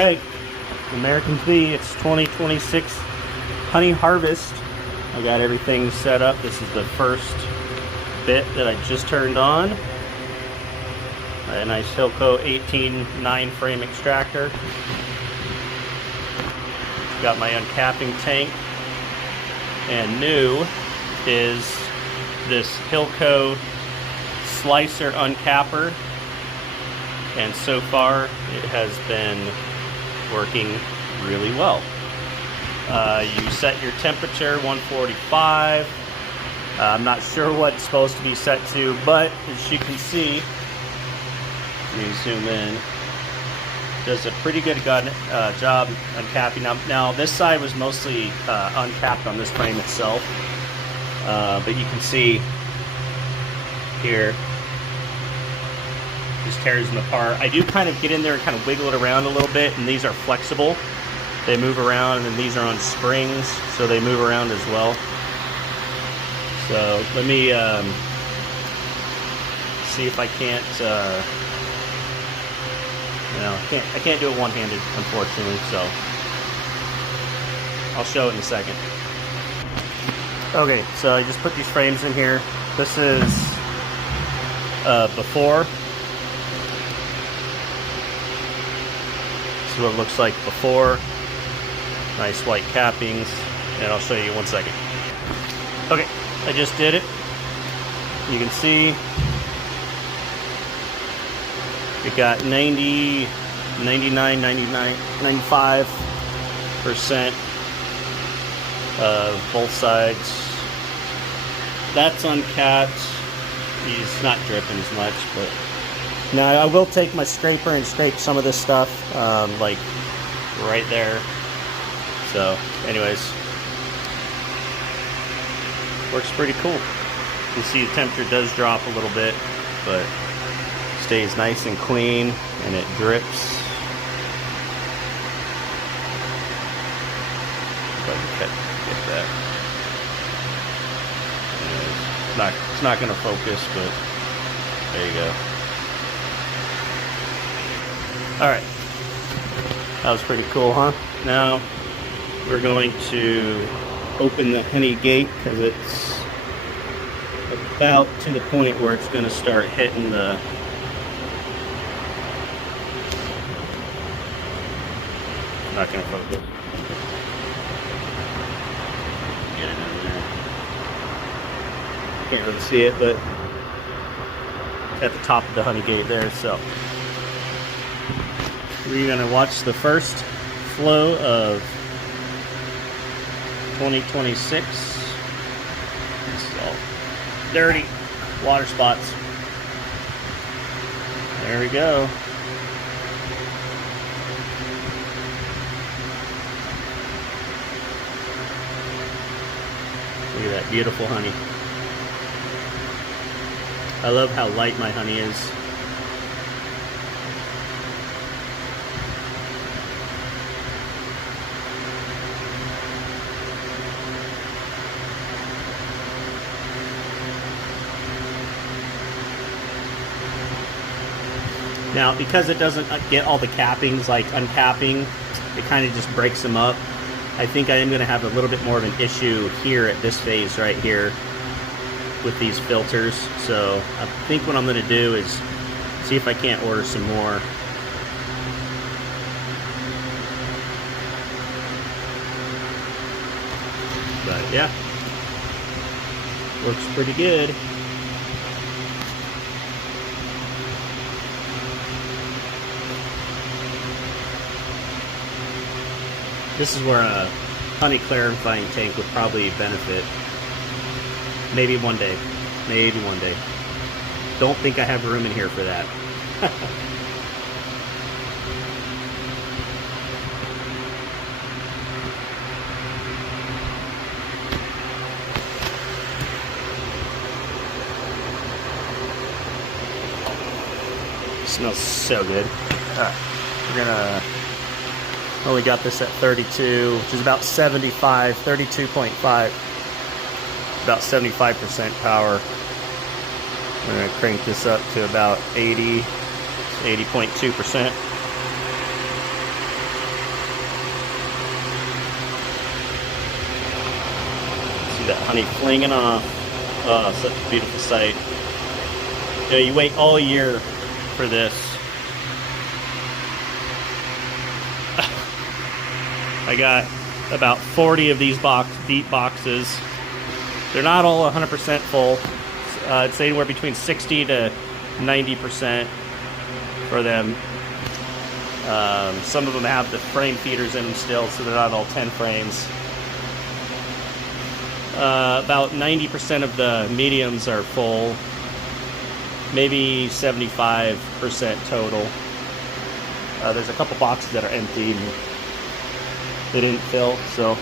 Alright, American's Bee, it's 2026 honey harvest. I got everything set up. This is the first bit that I just turned on. A nice Hilco 18 9-frame extractor. Got my uncapping tank. And new is this Hilco slicer uncapper. And so far it has been working really well. You set your temperature 145. I'm not sure what it's supposed to be set to, but as you can see, let me zoom in, does a pretty good job uncapping. Now this side was mostly uncapped on this frame itself, but you can see here, just tears them apart. I do kind of get in there and kind of wiggle it around a little bit, and these are flexible. They move around, and these are on springs, so they move around as well. So let me see if I can't, I can't do it one-handed, unfortunately, so I'll show it in a second. Okay, so I just put these frames in here. This is before. This is what it looks like before. Nice white cappings, and I'll show you in 1 second. Okay, I just did it. You can see it got 90, 99, 99, 95% of both sides. That's uncapped. He's not dripping as much, but now I will take my scraper and scrape some of this stuff, like right there. So, anyways, works pretty cool. You can see the temperature does drop a little bit, but stays nice and clean, and it drips. If I can get that. Anyways, it's not going to focus, but there you go. All right, that was pretty cool, huh? Now we're going to open the honey gate because it's about to the point where it's going to start hitting the not going to focus. Get it in there. Can't really see it, but it's at the top of the honey gate there. So we're going to watch the first flow of 2026. This is all dirty water spots. There we go. Look at that beautiful honey. I love how light my honey is. Now, because it doesn't get all the cappings, like uncapping, it kind of just breaks them up. I think I am going to have a little bit more of an issue here at this phase right here with these filters. So I think what I'm going to do is see if I can't order some more. But yeah, looks pretty good. This is where a honey clarifying tank would probably benefit. Maybe one day. Maybe one day. Don't think I have room in here for that. Smells so good. We're gonna only got this at 32, which is about 75, 32.5, about 75% power. We're going to crank this up to about 80, 80.2%. that honey flinging off. Oh, such a beautiful sight. You know, you wait all year for this. I got about 40 of these deep boxes. They're not all 100% full. It's anywhere between 60 to 90% for them. Some of them have the frame feeders in them still, so they're not all 10 frames. About 90% of the mediums are full, maybe 75% total. There's a couple boxes that are empty and they didn't fill, so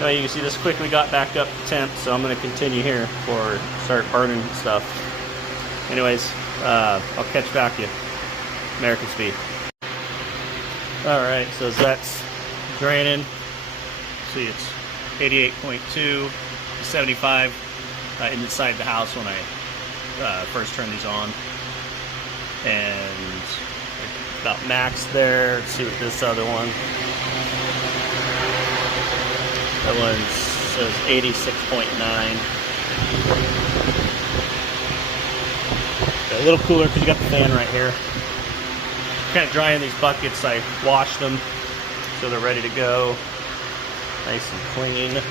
now you can see this quickly got back up to temp, so I'm going to continue here before start burning stuff. Anyways, I'll catch back you. American Speed. Alright, so as that's draining, see it's 88.2 to 75 inside the house when I first turn these on, and about max there. Let's see what this other one, that one says 86.9. A little cooler because you got the fan right here. Kind of dry in these buckets. I washed them so they're ready to go. Nice and clean.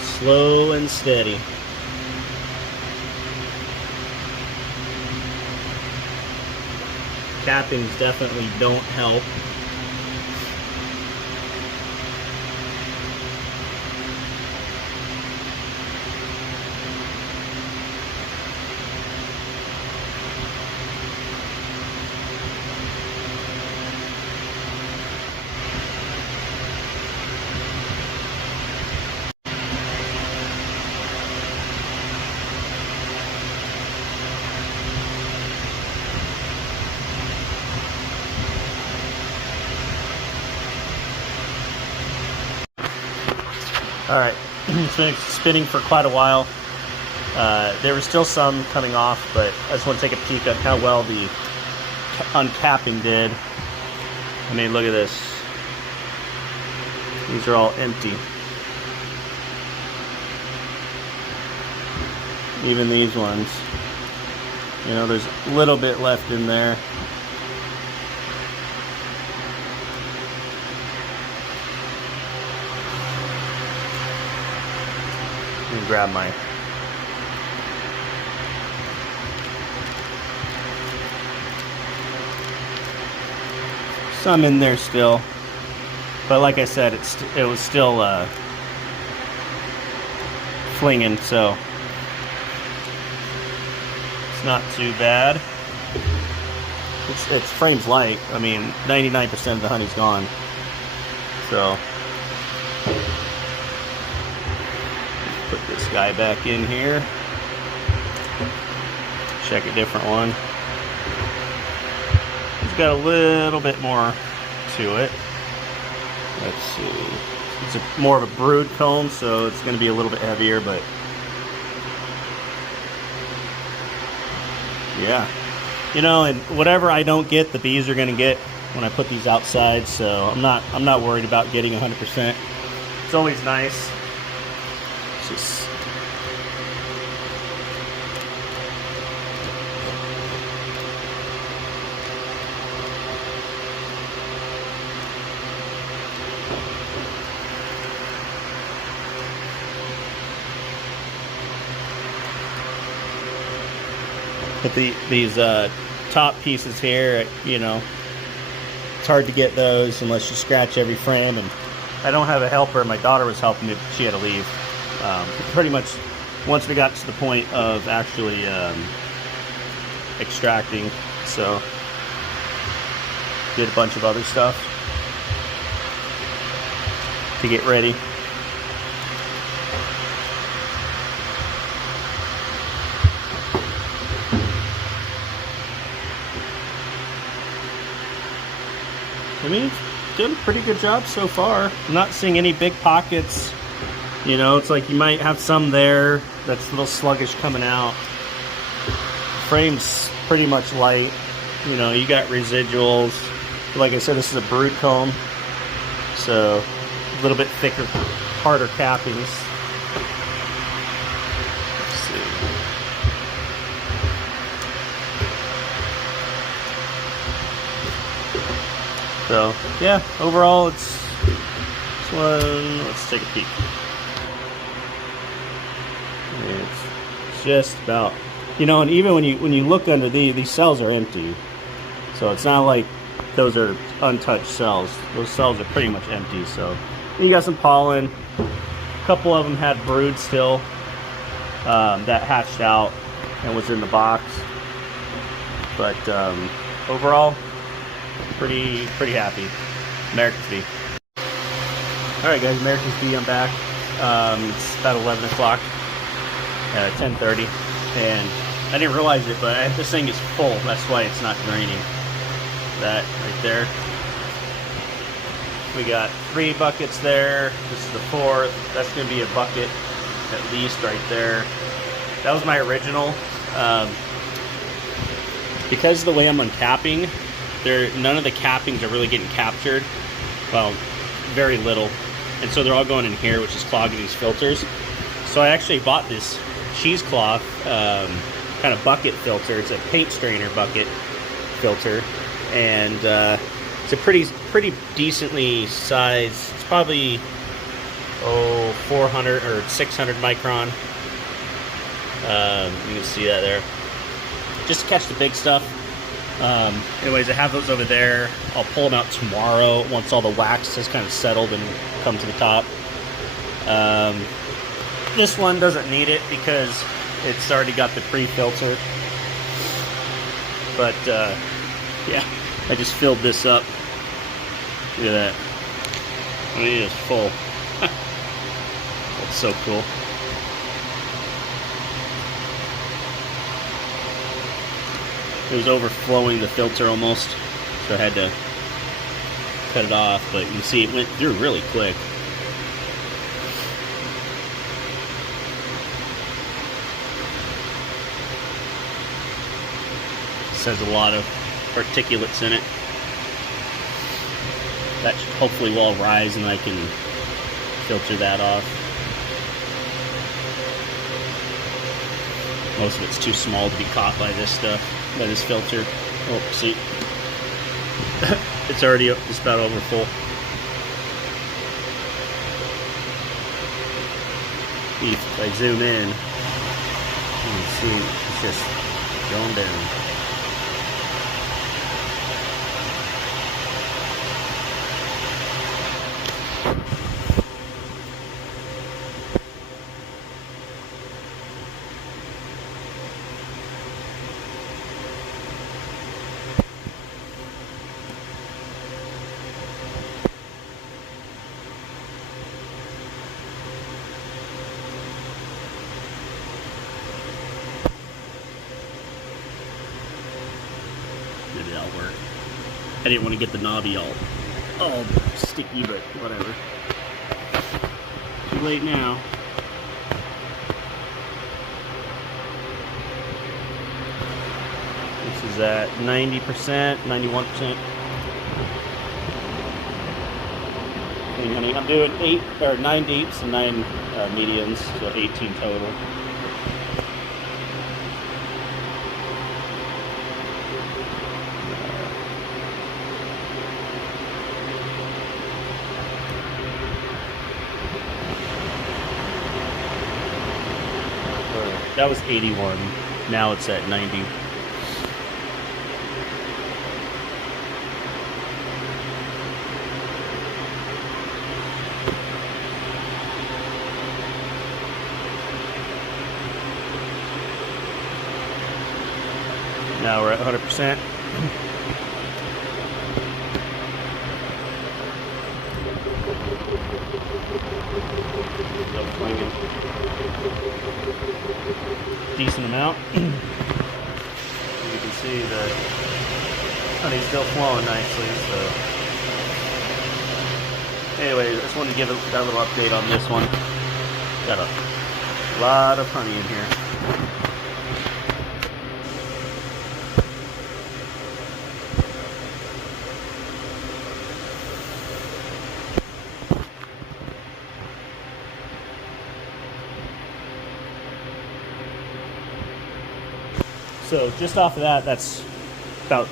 Slow and steady. Cappings definitely don't help. Alright, it's been spinning for quite a while. There was still some coming off, but I just want to take a peek at how well the uncapping did. I mean, look at this. These are all empty. Even these ones. You know, there's a little bit left in there. Let me grab my some in there still, but like I said, it was still flinging, so it's not too bad. It's frames light. I mean, 99% of the honey's gone, so. Put this guy back in here. Check a different one. It's got a little bit more to it. Let's see. It's more of a brood comb, so it's going to be a little bit heavier, but yeah. You know, and whatever I don't get, the bees are going to get when I put these outside, so I'm not worried about getting 100%. It's always nice. Just but these top pieces here, you know, it's hard to get those unless you scratch every frame, and I don't have a helper. My daughter was helping me, but she had to leave. Pretty much once we got to the point of actually extracting, so did a bunch of other stuff to get ready. I mean, did a pretty good job so far. I'm not seeing any big pockets. You know, it's like you might have some there that's a little sluggish coming out. Frame's pretty much light. You know, you got residuals. Like I said, this is a brood comb, so a little bit thicker harder cappings. Let's see. So yeah, overall it's this one. Let's take a peek. It's just about, you know, and even when you look under these cells are empty, so it's not like those are untouched cells. Those cells are pretty much empty. So you got some pollen. A couple of them had brood still that hatched out and was in the box. But overall, pretty happy. American's Bee. All right, guys, American's Bee. I'm back. It's about 11 o'clock. 10:30, and I didn't realize it, but this thing is full. That's why it's not draining. That right there. We got 3 buckets there. This is the 4th. That's going to be a bucket at least right there. That was my original. Because of the way I'm uncapping, none of the cappings are really getting captured. Well, very little, and so they're all going in here, which is clogging these filters. So I actually bought this cheesecloth kind of bucket filter. It's a paint strainer bucket filter, and it's a pretty decently sized. It's probably 400 or 600 micron. You can see that there. Just to catch the big stuff. Anyways, I have those over there. I'll pull them out tomorrow once all the wax has kind of settled and come to the top. This one doesn't need it because it's already got the pre-filter. But yeah, I just filled this up. Look at that. I mean, it is full. That's so cool. It was overflowing the filter almost, so I had to cut it off, but you can see it went through really quick. This has a lot of particulates in it. That hopefully will rise and I can filter that off. Most of it's too small to be caught by this stuff, by this filter. Oh, see, it's already just about over full. If I zoom in, you can see it's just going down. Maybe that'll work. I didn't want to get the knobby all sticky, but whatever. Too late now. This is at 90%, 91%. And honey, I'm doing 9 deeps and 9 mediums, so 18 total. That was 81. Now it's at 90. Now we're at 100%. Still flinging. Decent amount. You can see the honey's still flowing nicely. So, anyway, I just wanted to give that little update on this one. Got a lot of honey in here. So just off of that, that's about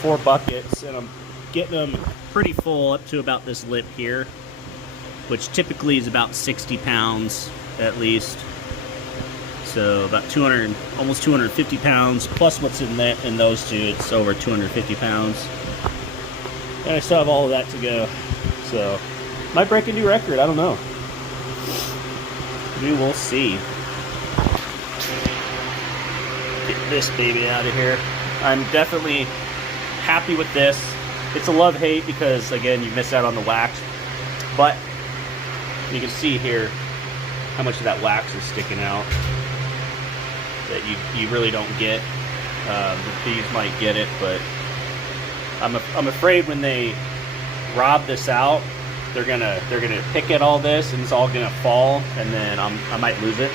4 buckets, and I'm getting them pretty full up to about this lip here, which typically is about 60 pounds at least. So about 200, almost 250 pounds, plus what's in that, in those two, it's over 250 pounds. And I still have all of that to go. So, might break a new record, I don't know. We will see. Get this baby out of here. I'm definitely happy with this. It's a love-hate because, again, you miss out on the wax. But you can see here how much of that wax is sticking out that you really don't get. The bees might get it, but I'm afraid when they rob this out, they're gonna pick at all this and it's all gonna fall, and then I might lose it.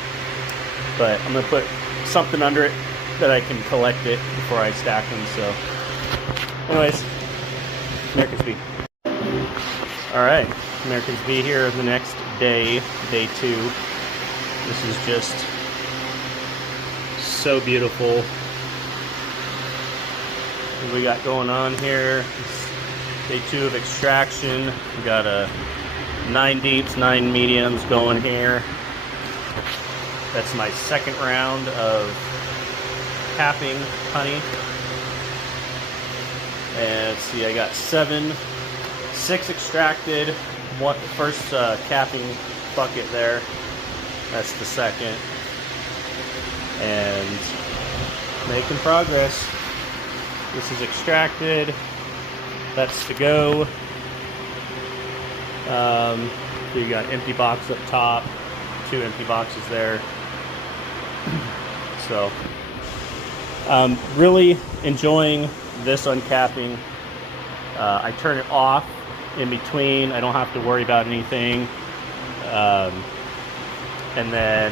But I'm gonna put something under it that I can collect it before I stack them. So, anyways, American's Bee. All right, American's Bee here the next day, day 2. This is just so beautiful. What we got going on here? Day 2 of extraction. We got a 9 deeps, 9 mediums going here. That's my second round of capping honey. And let's see, I got 6 extracted. First capping bucket there. That's the second. And making progress. This is extracted. That's to go. So you got empty box up top, 2 empty boxes there. So I'm really enjoying this uncapping. I turn it off in between. I don't have to worry about anything. And then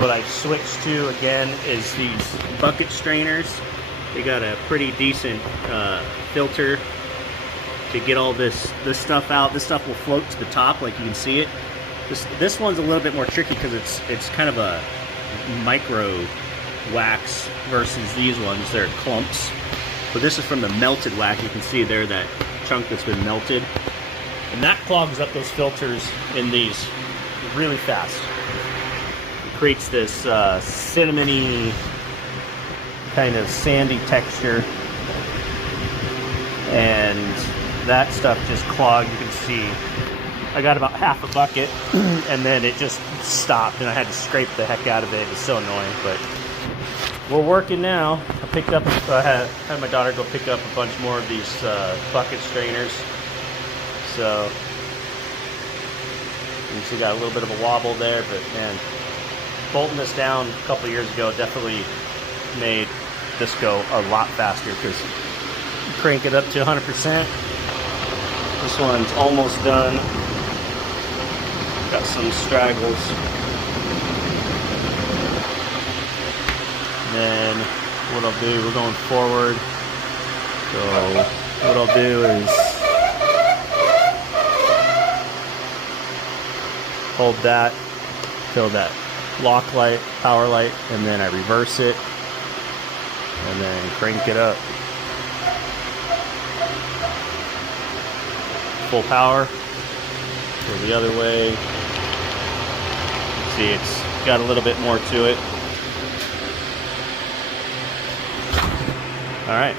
what I switched to again is these bucket strainers. They got a pretty decent filter to get all this stuff out. This stuff will float to the top, like you can see it. This one's a little bit more tricky because it's kind of a micro wax versus these ones. They're clumps. But this is from the melted wax. You can see there that chunk that's been melted, and that clogs up those filters in these really fast. It creates this cinnamony kind of sandy texture, and that stuff just clogged. You can see I got about half a bucket and then it just stopped and I had to scrape the heck out of it. It's so annoying, but we're working now. I had my daughter go pick up a bunch more of these bucket strainers. So you see, got a little bit of a wobble there, but man, bolting this down a couple years ago definitely made this go a lot faster because you crank it up to 100%. This one's almost done. Got some straggles. And then what I'll do, we're going forward. So what I'll do is hold that till that lock light, power light, and then I reverse it and then crank it up. Full power. Go the other way. See, it's got a little bit more to it. Alright,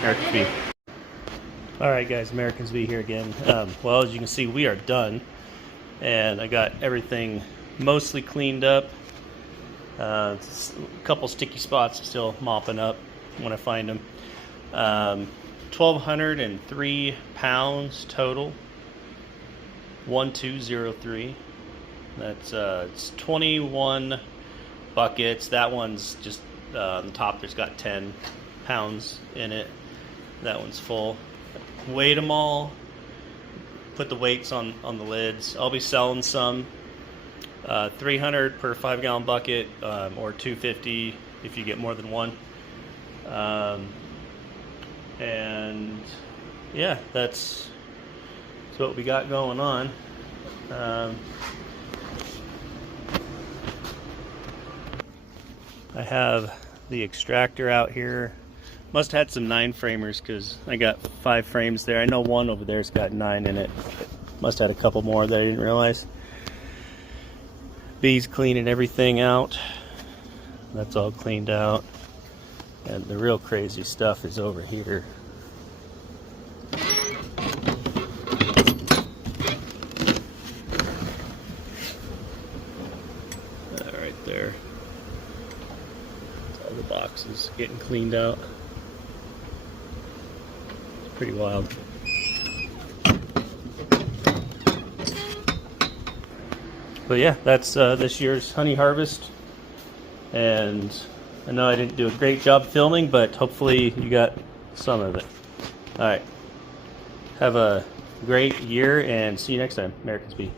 American's Bee. Alright guys, American's Bee here again. Well, as you can see, we are done. And I got everything mostly cleaned up. A couple sticky spots still mopping up when I find them. 1,203 pounds total. 1203. That's it's 21 buckets. That one's just on the top. There's got 10 pounds in it. That one's full. Weighed them all. Put the weights on the lids. I'll be selling some. 300 per 5-gallon bucket, or 250 if you get more than one. And yeah, that's what we got going on. I have the extractor out here. Must have had some 9-framers because I got 5 frames there. I know one over there's got 9 in it. Must have had a couple more that I didn't realize. B's cleaning everything out. That's all cleaned out. And the real crazy stuff is over here. Right there. All the boxes getting cleaned out. It's pretty wild. But yeah, that's this year's honey harvest. And I know I didn't do a great job filming, but hopefully you got some of it. All right. Have a great year and see you next time, Americans Bee.